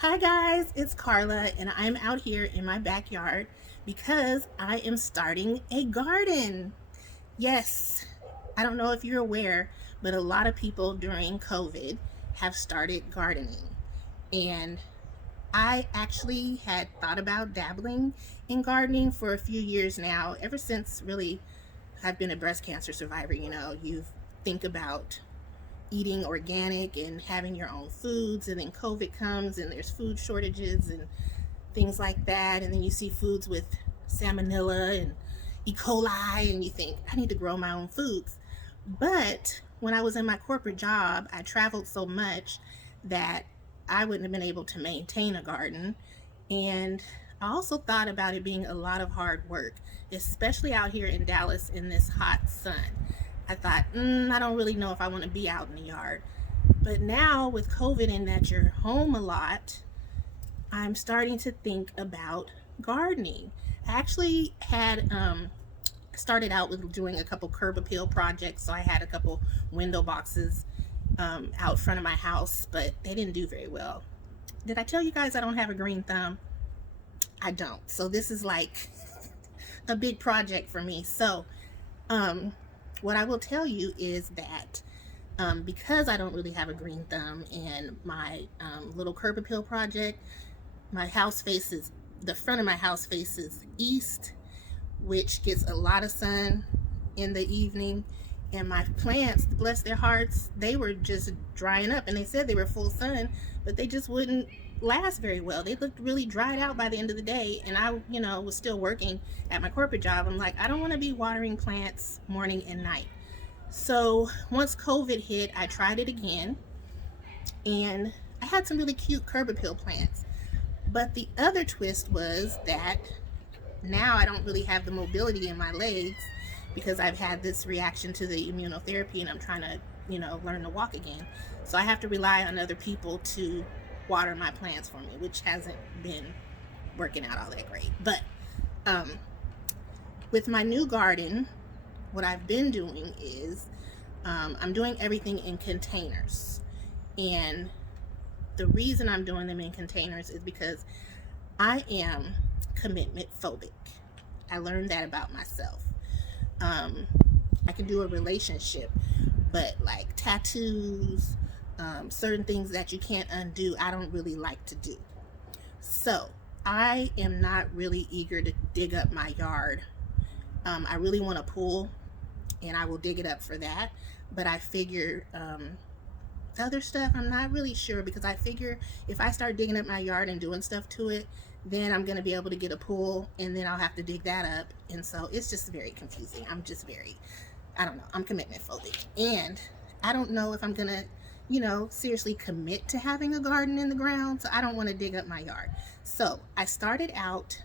Hi guys, it's Karla and I'm out here in my backyard because I am starting a garden. Yes, I don't know if you're aware, but a lot of people during COVID have started gardening. And I actually had thought about dabbling in gardening for a few years now, ever since really I've been a breast cancer survivor. You think about eating organic and having your own foods, and then COVID comes and there's food shortages and things like that, and then you see foods with salmonella and E. coli, and you think, I need to grow my own foods. But when I was in my corporate job, I traveled so much that I wouldn't have been able to maintain a garden. And I also thought about it being a lot of hard work, especially out here in Dallas in this hot sun. I thought, I don't really know if I want to be out in the yard. But now with COVID and that you're home a lot, I'm starting to think about gardening. I actually had started out with doing a couple curb appeal projects. So I had a couple window boxes out front of my house, but they didn't do very well. Did I tell you guys I don't have a green thumb? I don't. So this is like a big project for me. So um, what I will tell you is that because I don't really have a green thumb and my little curb appeal project, my house faces, the front of my house faces east, which gets a lot of sun in the evening. And my plants, bless their hearts, they were just drying up. And they said they were full sun, but they just wouldn't last very well. They looked really dried out by the end of the day. And I, was still working at my corporate job. I'm like, I don't want to be watering plants morning and night. So once COVID hit, I tried it again. And I had some really cute curb appeal plants. But the other twist was that now I don't really have the mobility in my legs because I've had this reaction to the immunotherapy and I'm trying to, learn to walk again. So I have to rely on other people to water my plants for me, which hasn't been working out all that great. But um, with my new garden, what I've been doing is I'm doing everything in containers. And the reason I'm doing them in containers is because I am commitment phobic. I learned that about myself. Um, I can do a relationship, but like tattoos, certain things that you can't undo, I don't really like to do. So I am not really eager to dig up my yard. I really want a pool, and I will dig it up for that. But I figure other stuff, I'm not really sure, because I figure if I start digging up my yard and doing stuff to it, then I'm going to be able to get a pool, and then I'll have to dig that up. And so it's just very confusing. I don't know, I'm commitment phobic. And I don't know if I'm going to, seriously commit to having a garden in the ground. So I don't want to dig up my yard. So I started out,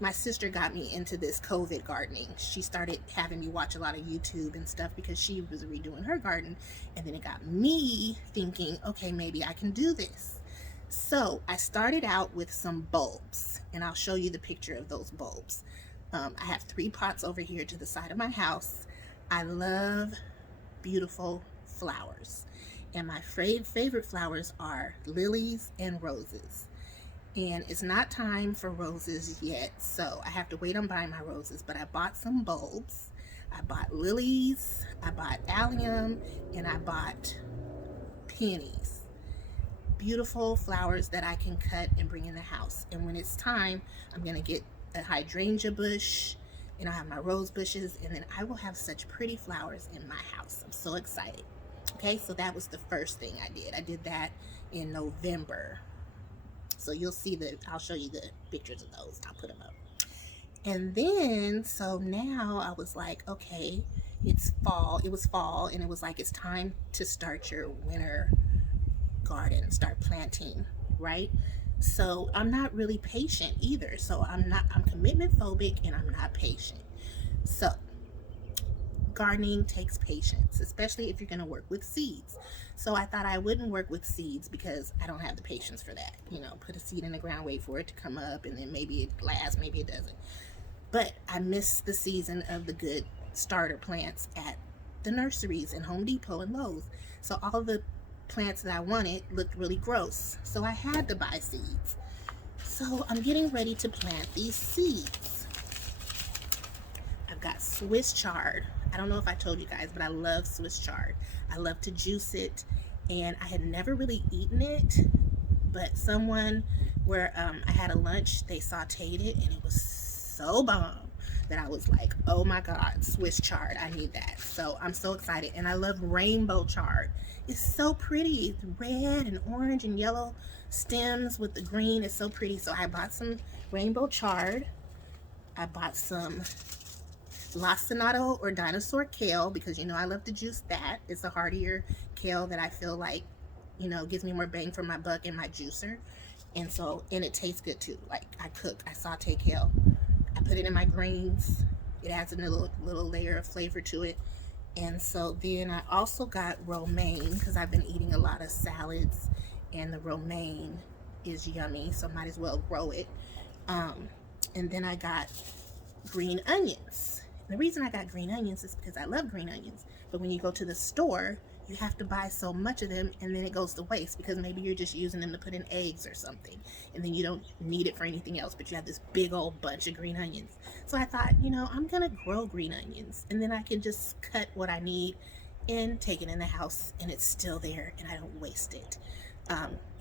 my sister got me into this COVID gardening. She started having me watch a lot of YouTube and stuff because she was redoing her garden. And then it got me thinking, okay, maybe I can do this. So I started out with some bulbs, and I'll show you the picture of those bulbs. I have 3 pots over here to the side of my house. I love beautiful flowers. And my favorite flowers are lilies and roses. And it's not time for roses yet, so I have to wait on buying my roses. But I bought some bulbs. I bought lilies, I bought allium, and I bought peonies. Beautiful flowers that I can cut and bring in the house. And when it's time, I'm going to get a hydrangea bush, and I'll have my rose bushes, and then I will have such pretty flowers in my house. I'm so excited. Okay, so that was the first thing I did. I did that in November. So you'll see I'll show you the pictures of those. I'll put them up. And then, so now I was like, okay, it's fall. It was fall, and it was like, it's time to start your winter garden, start planting, right? So I'm not really patient either. So I'm commitment phobic, and I'm not patient. So gardening takes patience, especially if you're going to work with seeds. So I thought I wouldn't work with seeds because I don't have the patience for that. Put a seed in the ground, wait for it to come up, and then maybe it lasts, maybe it doesn't. But I miss the season of the good starter plants at the nurseries and Home Depot and Lowe's. So all the plants that I wanted looked really gross. So I had to buy seeds. So I'm getting ready to plant these seeds. I've got Swiss chard. I don't know if I told you guys, but I love Swiss chard. I love to juice it, and I had never really eaten it, but someone where I had a lunch, they sauteed it, and it was so bomb that I was like, oh my God, Swiss chard, I need that. So I'm so excited. And I love rainbow chard. It's so pretty. It's red and orange and yellow stems with the green. It's so pretty. So I bought some rainbow chard. I bought some lacinato or dinosaur kale, because you know I love to juice that. It's a heartier kale that I feel like, you know, gives me more bang for my buck in my juicer. And so, and it tastes good too. Like I saute kale, I put it in my greens. It adds a little layer of flavor to it. And so then I also got romaine, because I've been eating a lot of salads, and the romaine is yummy, so might as well grow it. And then I got green onions. The reason I got green onions is because I love green onions, but when you go to the store, you have to buy so much of them, and then it goes to waste, because maybe you're just using them to put in eggs or something, and then you don't need it for anything else, but you have this big old bunch of green onions. So I thought, you know, I'm gonna grow green onions, and then I can just cut what I need and take it in the house, and it's still there, and I don't waste it.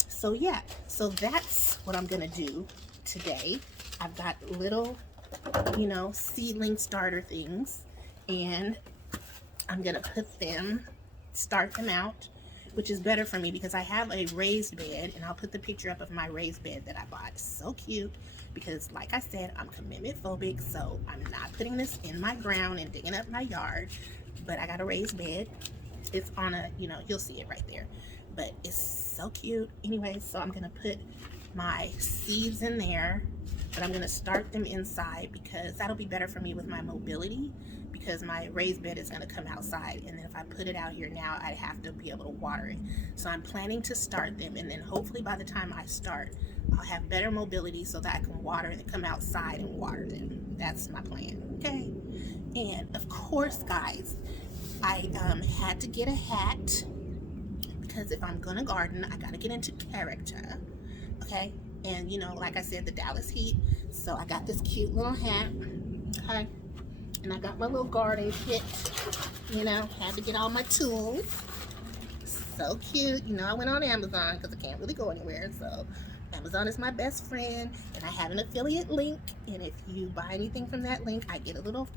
So yeah, so that's what I'm gonna do today. I've got little, you know, seedling starter things, and I'm gonna start them out, which is better for me because I have a raised bed, and I'll put the picture up of my raised bed that I bought. It's so cute, because like I said, I'm commitment phobic, so I'm not putting this in my ground and digging up my yard, but I got a raised bed. It's on a, you know, you'll see it right there, but it's so cute. Anyway, so I'm gonna put my seeds in there, but I'm gonna start them inside because that'll be better for me with my mobility, because my raised bed is gonna come outside, and then if I put it out here now, I'd have to be able to water it. So I'm planning to start them, and then hopefully by the time I start, I'll have better mobility so that I can water and come outside and water them. That's my plan, okay? And of course, guys, I had to get a hat, because if I'm gonna garden, I gotta get into character, okay? And you know, like I said, the Dallas heat, so I got this cute little hat, okay? And I got my little garden kit, you know, had to get all my tools. So cute. You know, I went on Amazon because I can't really go anywhere, so Amazon is my best friend, and I have an affiliate link, and if you buy anything from that link, I get a little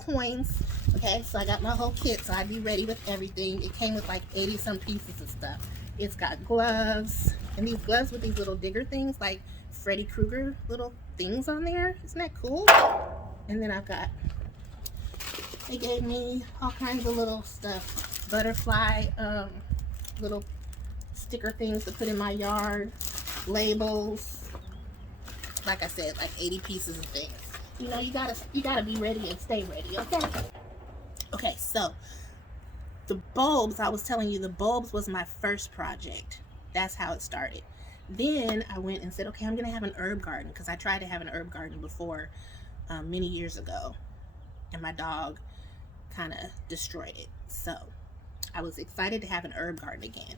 coins. Okay, so I got my whole kit, so I'd be ready with everything. It came with like 80 some pieces of stuff. It's got gloves, and these gloves with these little digger things, like Freddy Krueger little things on there. Isn't that cool? And then I've got, they gave me all kinds of little stuff, butterfly little sticker things to put in my yard, labels, like I said, like 80 pieces of things. You know, you gotta be ready and stay ready, okay? Okay, so the bulbs, I was telling you, the bulbs was my first project. That's how it started. Then I went and said, okay, I'm gonna have an herb garden, because I tried to have an herb garden before many years ago, and my dog kind of destroyed it. So I was excited to have an herb garden again.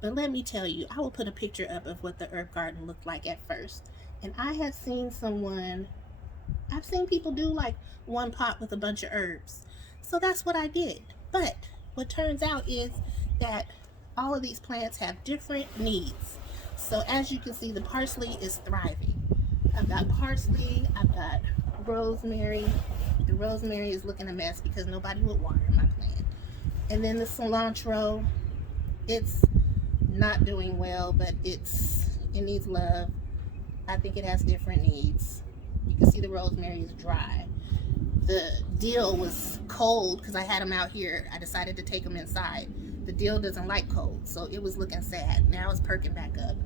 But let me tell you, I will put a picture up of what the herb garden looked like at first. And I have seen I've seen people do like one pot with a bunch of herbs. So that's what I did. But what turns out is that all of these plants have different needs. So as you can see, the parsley is thriving. I've got parsley, I've got rosemary. The rosemary is looking a mess because nobody would water my plant. And then the cilantro, it's not doing well, but it needs love. I think it has different needs. You can see the rosemary is dry. The dill was cold because I had them out here. I decided to take them inside. The dill doesn't like cold, so it was looking sad. Now it's perking back up.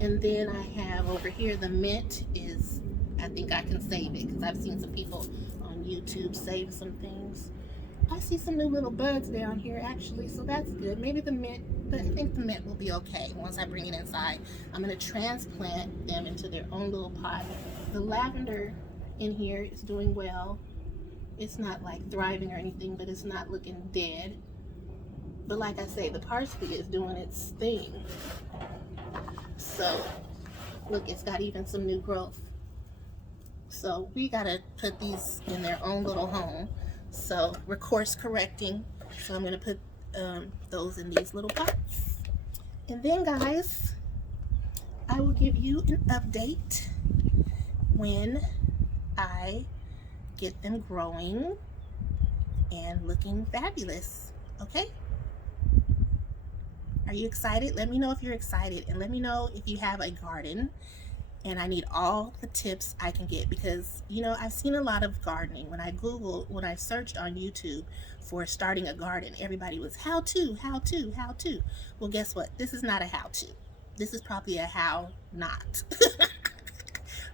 And then I have over here the mint is, I think I can save it because I've seen some people on YouTube save some things. I see some new little buds down here actually, so that's good. Maybe the mint, but I think the mint will be okay once I bring it inside. I'm going to transplant them into their own little pot. The lavender in here is doing well. It's not like thriving or anything, but it's not looking dead. But like I say, the parsley is doing its thing. So look, it's got even some new growth. So we gotta put these in their own little home. So we're course correcting. So I'm gonna put those in these little pots. And then guys, I will give you an update when I get them growing and looking fabulous. Okay? Are you excited? Let me know if you're excited, and let me know if you have a garden. And I need all the tips I can get, because you know, I've seen a lot of gardening. When I searched on YouTube for starting a garden, everybody was how to. Well, guess what? This is not a how to. This is probably a how not.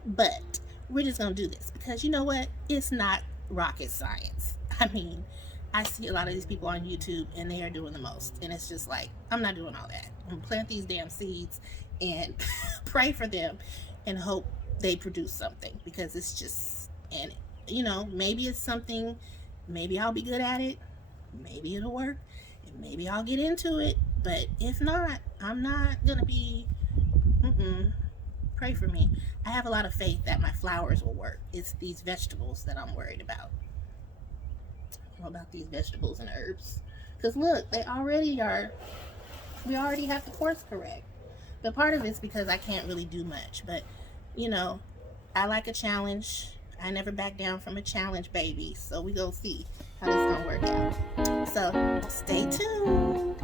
But we're just gonna do this because you know what? It's not rocket science. I mean, I see a lot of these people on YouTube and they are doing the most, and it's just like, I'm not doing all that. I'm gonna plant these damn seeds and pray for them and hope they produce something, because it's just, and you know, maybe it's something, maybe I'll be good at it, maybe it'll work, and maybe I'll get into it. But if not, I'm not gonna be, pray for me. I have a lot of faith that my flowers will work. It's these vegetables that I'm worried about. What about these vegetables and herbs? Because look, we already have to course correct. But part of it's because I can't really do much. But, you know, I like a challenge. I never back down from a challenge, baby. So we gonna see how this gonna work out. So stay tuned.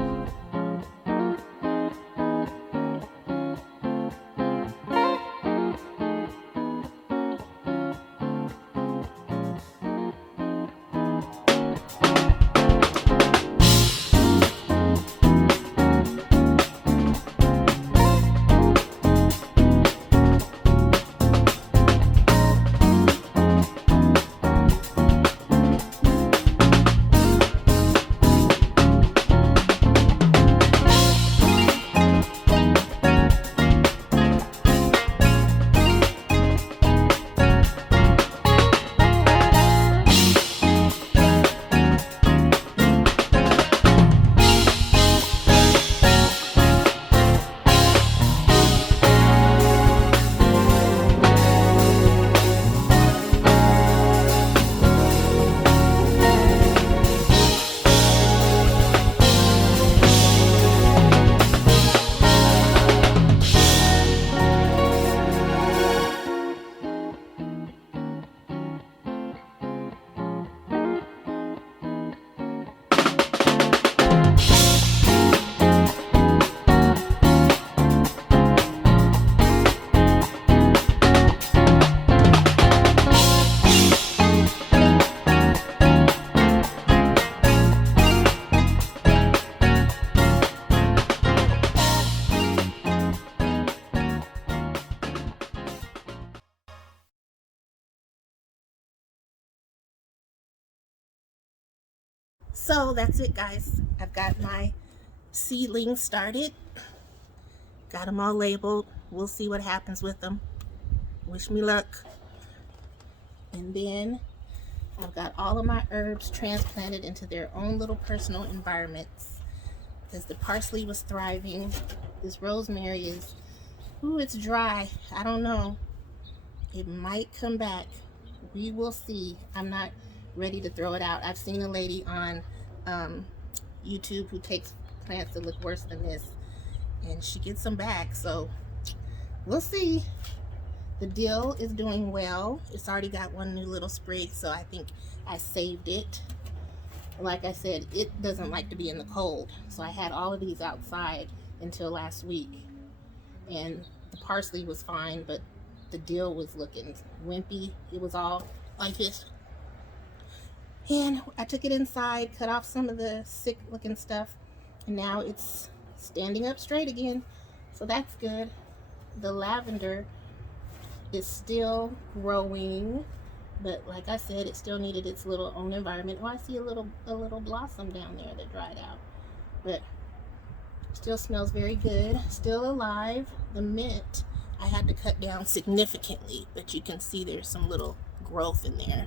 So that's it, guys. I've got my seedlings started. Got them all labeled. We'll see what happens with them. Wish me luck. And then I've got all of my herbs transplanted into their own little personal environments, because the parsley was thriving. This rosemary is, ooh, it's dry. I don't know. It might come back. We will see. I'm not ready to throw it out. I've seen a lady on YouTube who takes plants that look worse than this, and she gets them back. So we'll see. The dill is doing well. It's already got one new little sprig, so I think I saved it. Like I said, it doesn't like to be in the cold, so I had all of these outside until last week, and the parsley was fine, but the dill was looking wimpy. It was all like this. And I took it inside, cut off some of the sick looking stuff, and now it's standing up straight again. So that's good. The lavender is still growing, but like I said, it still needed its little own environment. Oh, I see a little blossom down there that dried out, but still smells very good, still alive. The mint I had to cut down significantly, but you can see there's some little growth in there.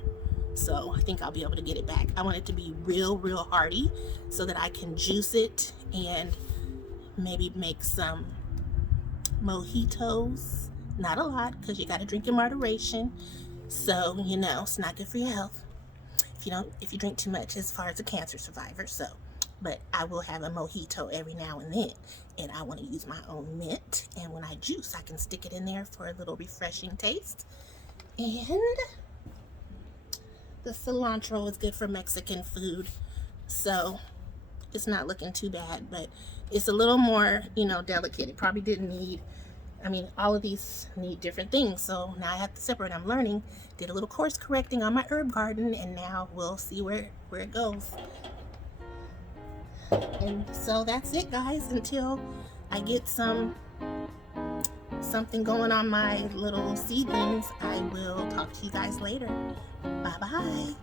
So I think I'll be able to get it back. I want it to be real hearty so that I can juice it and maybe make some mojitos. Not a lot, because you got to drink in moderation. So, you know, it's not good for your health if you drink too much, as far as a cancer survivor. So, but I will have a mojito every now and then, and I want to use my own mint, and when I juice I can stick it in there for a little refreshing taste. And the cilantro is good for Mexican food, so it's not looking too bad, but it's a little more, you know, delicate. It probably didn't need, I mean, all of these need different things, so now I have to separate. I'm learning. Did a little course correcting on my herb garden, and now we'll see where it goes. And so that's it, guys, until I get something going on my little seedlings. I will talk to you guys later. Bye bye.